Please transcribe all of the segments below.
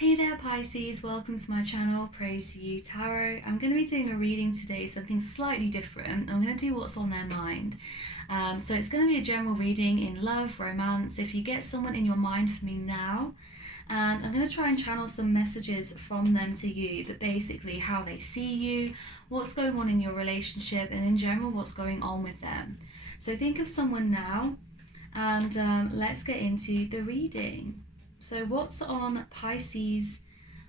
Hey there Pisces, welcome to my channel, Praise You Tarot. I'm going to be doing a reading today, something slightly different. I'm going to do what's on their mind. So it's going to be a general reading in love, romance, if you get someone in your mind for me now. And I'm going to try and channel some messages from them to you, but basically how they see you, what's going on in your relationship, and in general what's going on with them. So think of someone now, and let's get into the reading. So what's on Pisces'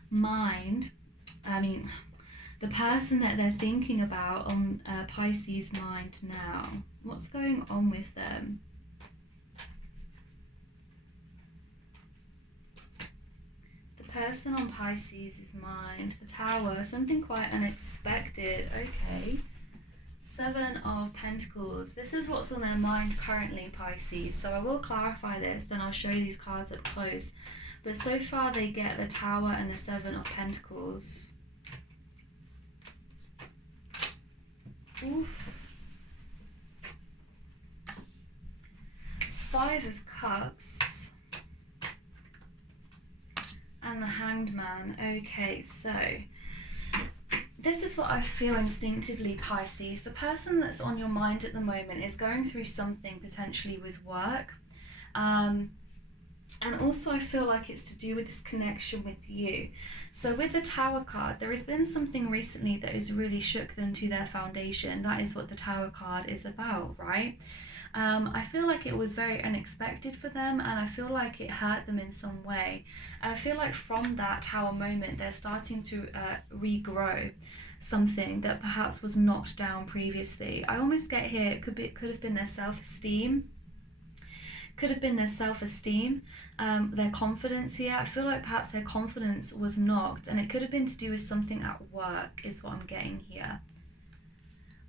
mind? The person that they're thinking about on Pisces' mind now. What's going on with them? The person on Pisces' mind, the Tower, something quite unexpected. Okay. Seven of Pentacles. This is what's on their mind currently, Pisces. So I will clarify this, then I'll show you these cards up close. But so far they get the Tower and the Seven of Pentacles. Oof. Five of Cups. And the Hanged Man. Okay, so this is what I feel instinctively, Pisces. The person that's on your mind at the moment is going through something potentially with work. And also I feel like it's to do with this connection with you. So with the Tower card, there has been something recently that has really shook them to their foundation. That is what the Tower card is about, right? I feel like it was very unexpected for them, and I feel like it hurt them in some way. And I feel like from that Tower moment, they're starting to regrow something that perhaps was knocked down previously. I almost get here, it could have been their self-esteem. Could have been their self-esteem, their confidence here. I feel like perhaps their confidence was knocked, and it could have been to do with something at work, is what I'm getting here.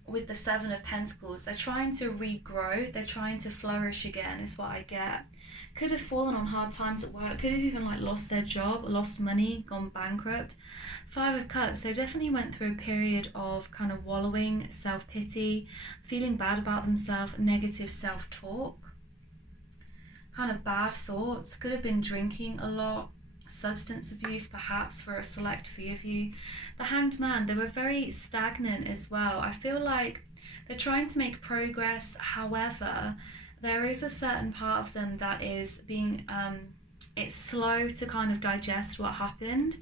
With the Seven of Pentacles, they're trying to regrow, they're trying to flourish again, is what I get. Could have fallen on hard times at work, could have even lost their job, lost money, gone bankrupt. Five of Cups, they definitely went through a period of kind of wallowing, self-pity, feeling bad about themselves, negative self-talk, kind of bad thoughts. Could have been drinking a lot, substance abuse perhaps for a select few of you. The Hanged Man, they were very stagnant as well. I feel like they're trying to make progress, however there is a certain part of them that is being it's slow to kind of digest what happened.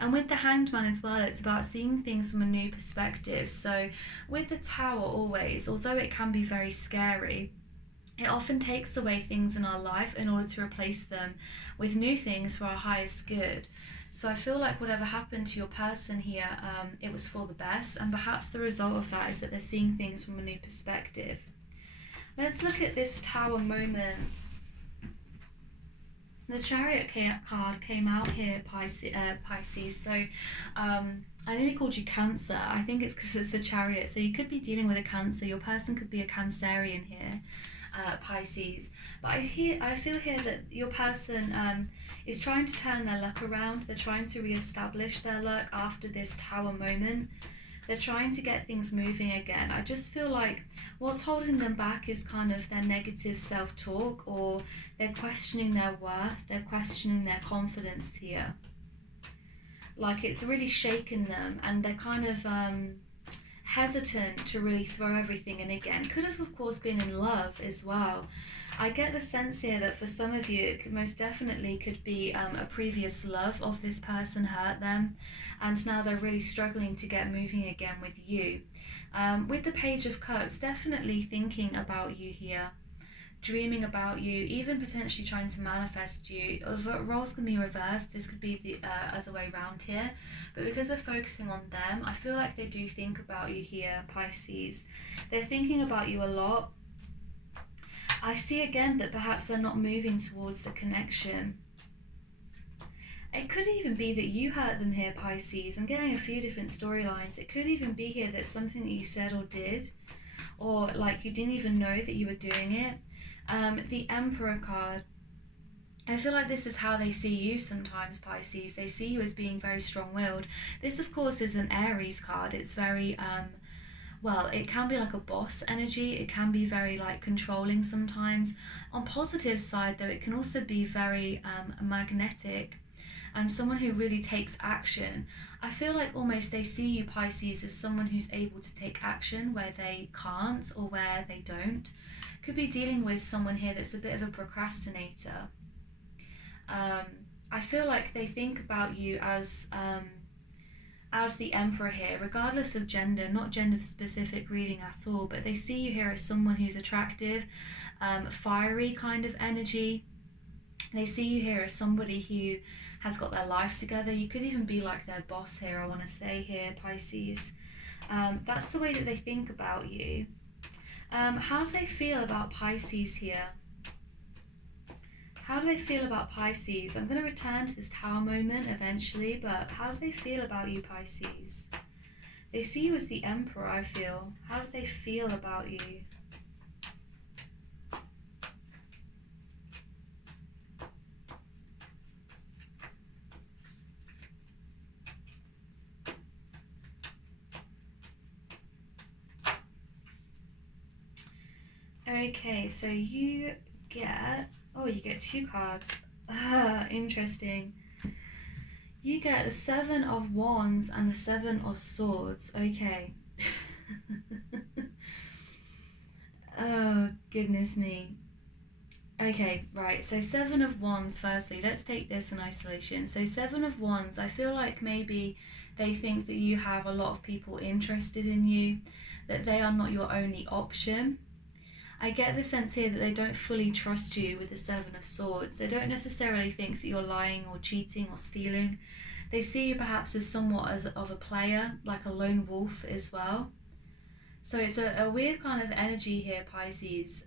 And with the Hanged Man as well, it's about seeing things from a new perspective. So with the Tower, always, although it can be very scary, it often takes away things in our life in order to replace them with new things for our highest good. So I feel like whatever happened to your person here, it was for the best, and perhaps the result of that is that they're seeing things from a new perspective. Let's look at this Tower moment. The Chariot card came out here, Pisces. So I nearly called you Cancer. I think it's because it's the Chariot. So you could be dealing with a Cancer. Your person could be a Cancerian here. Pisces, but I feel here that your person is trying to turn their luck around. They're trying to re-establish their luck after this Tower moment. They're trying to get things moving again. I just feel like what's holding them back is kind of their negative self-talk, or they're questioning their worth, they're questioning their confidence here. Like it's really shaken them, and they're kind of hesitant to really throw everything in again. Could have, of course, been in love as well. I get the sense here that for some of you, it most definitely could be a previous love of this person hurt them, and now they're really struggling to get moving again with you. With the Page of Cups, definitely thinking about you here, dreaming about you, even potentially trying to manifest you. Roles can be reversed. This could be the other way around here. But because we're focusing on them, I feel like they do think about you here, Pisces. They're thinking about you a lot. I see again that perhaps they're not moving towards the connection. It could even be that you hurt them here, Pisces. I'm getting a few different storylines. It could even be here that something that you said or did, or like you didn't even know that you were doing it. The Emperor card, I feel like this is how they see you sometimes, Pisces. They see you as being very strong-willed. This, of course, is an Aries card. It's very, well, it can be like a boss energy. It can be very like controlling sometimes. On positive side, though, it can also be very magnetic. and someone who really takes action. I feel like almost they see you, Pisces, as someone who's able to take action where they can't or where they don't. Could be dealing with someone here that's a bit of a procrastinator. I feel like they think about you as the Emperor here, regardless of gender, not gender specific reading at all, but they see you here as someone who's attractive, fiery kind of energy. They see you here as somebody who has got their life together. You could even be like their boss here, I want to say here, Pisces. That's the way that they think about you. How do they feel about Pisces here? How do they feel about Pisces? I'm going to return to this Tower moment eventually, but how do they feel about you, Pisces? They see you as the Emperor, I feel. How do they feel about you? Okay, so you get... Oh, you get 2 cards. Interesting. You get the 7 of Wands and the 7 of Swords. Okay. Oh, goodness me. Okay, right. So 7 of Wands, firstly. Let's take this in isolation. So 7 of Wands, I feel like maybe they think that you have a lot of people interested in you, that they are not your only option. I get the sense here that they don't fully trust you with the 7 of Swords. They don't necessarily think that you're lying or cheating or stealing. They see you perhaps as somewhat of a player, like a lone wolf as well. So it's a weird kind of energy here, Pisces.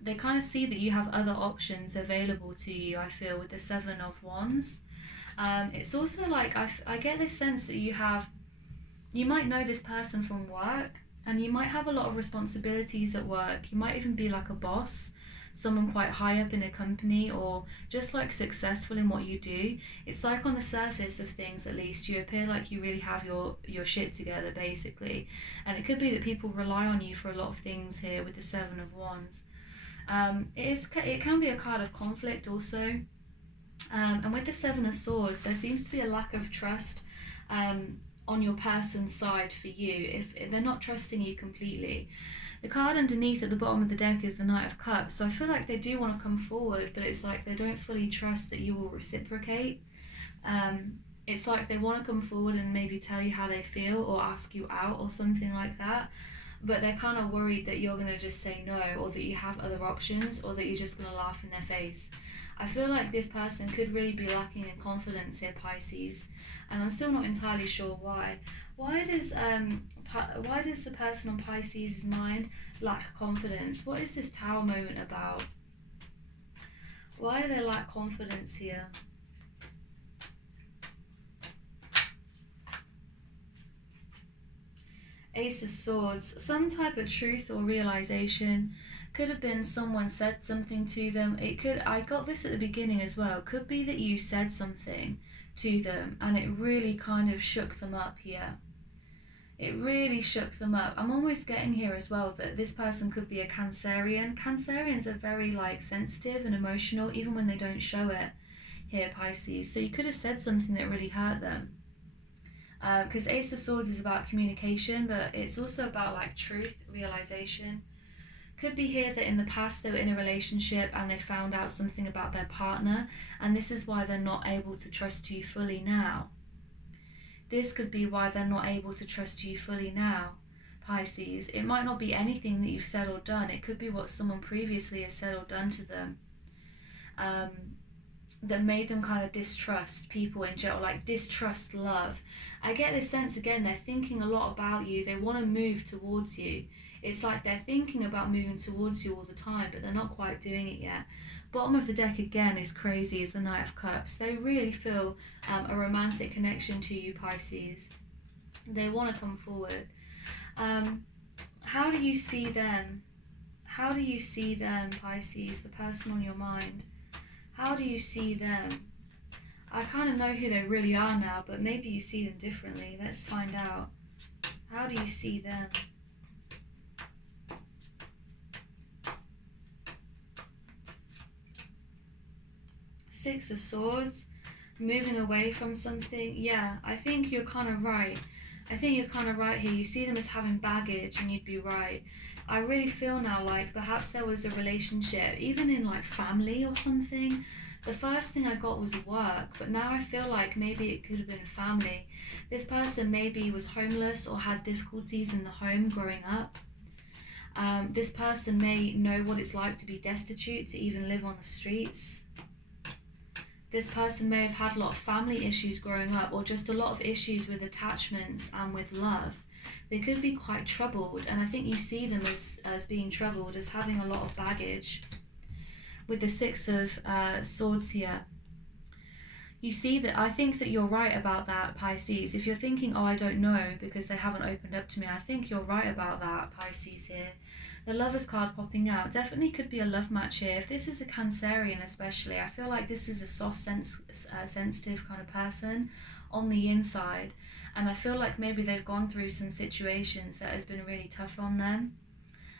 They kind of see that you have other options available to you, I feel, with the 7 of Wands. It's also like, I get this sense that you might know this person from work, and you might have a lot of responsibilities at work. You might even be like a boss, someone quite high up in a company, or just like successful in what you do. It's like on the surface of things, at least, you appear like you really have your shit together, basically. And it could be that people rely on you for a lot of things here with the 7 of Wands. It can be a card of conflict also. And with the 7 of Swords, there seems to be a lack of trust on your person's side for you, if they're not trusting you completely. The card underneath at the bottom of the deck is the Knight of Cups, so I feel like they do want to come forward, but it's like they don't fully trust that you will reciprocate. It's like they want to come forward and maybe tell you how they feel or ask you out or something like that, but they're kind of worried that you're going to just say no, or that you have other options, or that you're just going to laugh in their face. I feel like this person could really be lacking in confidence here, Pisces, and I'm still not entirely sure why. Why does the person on Pisces' mind lack confidence? What is this Tower moment about? Why do they lack confidence here? Ace of Swords, some type of truth or realization. Could have been someone said something to them. I got this at the beginning as well. Could be that you said something to them and it really kind of shook them up here. It really shook them up. I'm almost getting here as well that this person could be a Cancerian. Cancerians are very sensitive and emotional, even when they don't show it here, Pisces. So you could have said something that really hurt them. Because Ace of Swords is about communication, but it's also about truth, realization. Could be here that in the past they were in a relationship and they found out something about their partner, and this is why they're not able to trust you fully now. This could be why they're not able to trust you fully now, Pisces. It might not be anything that you've said or done. It could be what someone previously has said or done to them that made them kind of distrust people in general, distrust love. I get this sense again, they're thinking a lot about you. They want to move towards you. It's like they're thinking about moving towards you all the time, but they're not quite doing it yet. Bottom of the deck again is crazy, is the Knight of Cups. They really feel a romantic connection to you, Pisces. They want to come forward. How do you see them? How do you see them, Pisces, the person on your mind? How do you see them? I kind of know who they really are now, but maybe you see them differently. Let's find out. How do you see them? Six of Swords, moving away from something. Yeah, I think you're kind of right. I think you're kind of right here. You see them as having baggage, and you'd be right. I really feel now like perhaps there was a relationship, even in like family or something. The first thing I got was work, but now I feel like maybe it could have been family. This person maybe was homeless or had difficulties in the home growing up. This person may know what it's like to be destitute, to even live on the streets. This person may have had a lot of family issues growing up, or just a lot of issues with attachments and with love. They could be quite troubled, and I think you see them as being troubled, as having a lot of baggage. With the Six of Swords here, you see that I think that you're right about that, Pisces. If you're thinking, oh, I don't know because they haven't opened up to me, I think you're right about that, Pisces here. The Lovers card popping out definitely could be a love match here. If this is a Cancerian especially, I feel like this is a soft, sensitive kind of person on the inside. And I feel like maybe they've gone through some situations that has been really tough on them.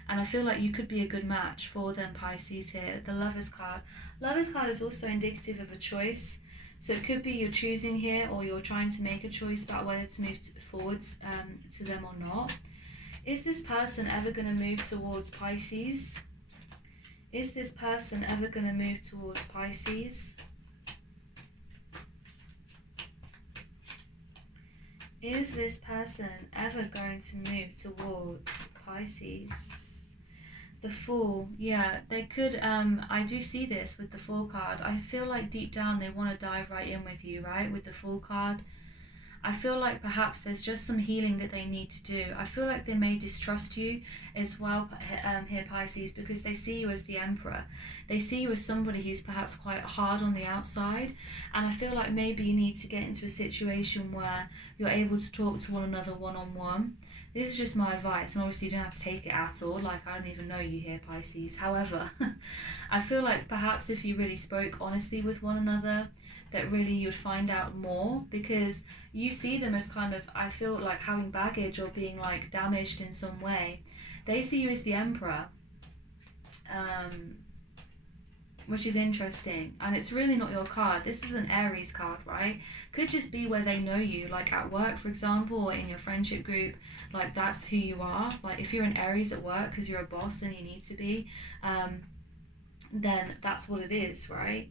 And I feel like you could be a good match for them, Pisces here. The Lovers card. Lovers card is also indicative of a choice. So it could be you're choosing here, or you're trying to make a choice about whether to move forwards to them or not. Is this person ever going to move towards Pisces? Is this person ever going to move towards Pisces? Is this person ever going to move towards Pisces? The Fool, yeah, they could, I do see this with the Fool card. I feel like deep down they want to dive right in with you, right, with the Fool card. I feel like perhaps there's just some healing that they need to do. I feel like they may distrust you as well here, Pisces, because they see you as the Emperor. They see you as somebody who's perhaps quite hard on the outside. And I feel like maybe you need to get into a situation where you're able to talk to one another one-on-one. This is just my advice, and obviously you don't have to take it at all. Like, I don't even know you here, Pisces. However, I feel like perhaps if you really spoke honestly with one another, that really you'd find out more, because you see them as kind of, I feel like, having baggage or being like damaged in some way. They see you as the Emperor, which is interesting, and it's really not your card. This is an Aries card, right? Could just be where they know you, like at work, for example, or in your friendship group. Like, that's who you are. Like, if you're an Aries at work because you're a boss and you need to be, then that's what it is, right?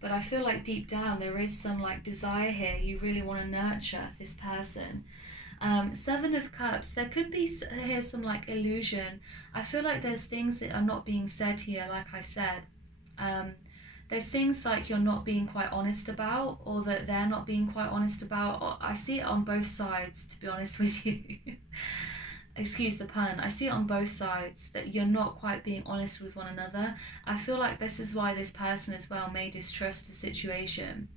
But I feel like deep down there is some like desire here. You really want to nurture this person. Seven of Cups, there could be here some like illusion. I feel like there's things that are not being said here, like I said. There's things like you're not being quite honest about, or that they're not being quite honest about. Or I see it on both sides, to be honest with you. Excuse the pun. I see it on both sides, that you're not quite being honest with one another. I feel like this is why this person as well may distrust the situation.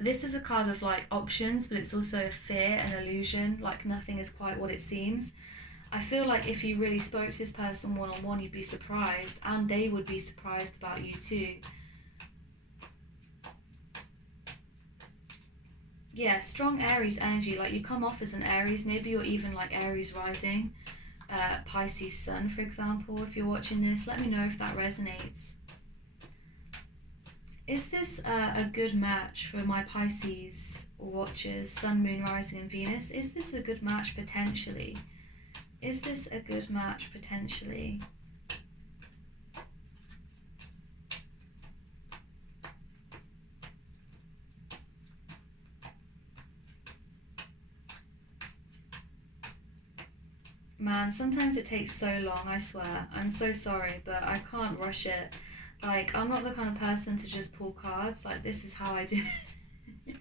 This is a card of like options, but it's also fear and illusion, like nothing is quite what it seems. I feel like if you really spoke to this person one-on-one, you'd be surprised, and they would be surprised about you too. Yeah, strong Aries energy, like you come off as an Aries, maybe you're even like Aries rising, Pisces sun, for example. If you're watching this, let me know if that resonates. Is this a good match for my Pisces watchers, Sun, Moon, Rising and Venus? Is this a good match potentially? Is this a good match potentially? Man, sometimes it takes so long, I swear. I'm so sorry, but I can't rush it. Like, I'm not the kind of person to just pull cards. Like, this is how I do it.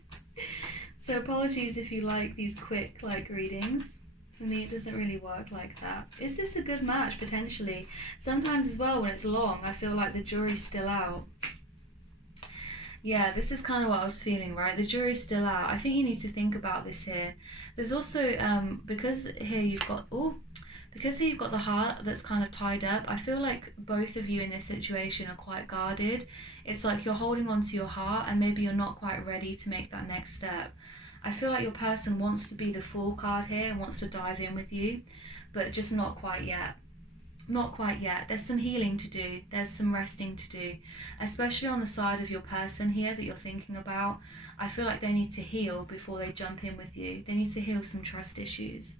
So apologies if you like these quick, like, readings. For me, it doesn't really work like that. Is this a good match, potentially? Sometimes as well, when it's long, I feel like the jury's still out. Yeah, this is kind of what I was feeling, right? The jury's still out. I think you need to think about this here. There's also, because here you've got, because here you've got the heart that's kind of tied up, I feel like both of you in this situation are quite guarded. It's like you're holding on to your heart, and maybe you're not quite ready to make that next step. I feel like your person wants to be the Fool card here and wants to dive in with you, but just not quite yet. Not quite yet. There's some healing to do. There's some resting to do, especially on the side of your person here that you're thinking about. I feel like they need to heal before they jump in with you. They need to heal some trust issues.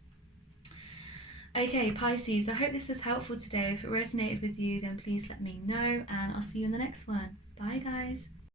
Okay, Pisces, I hope this was helpful today. If it resonated with you, then please let me know, and I'll see you in the next one. Bye, guys.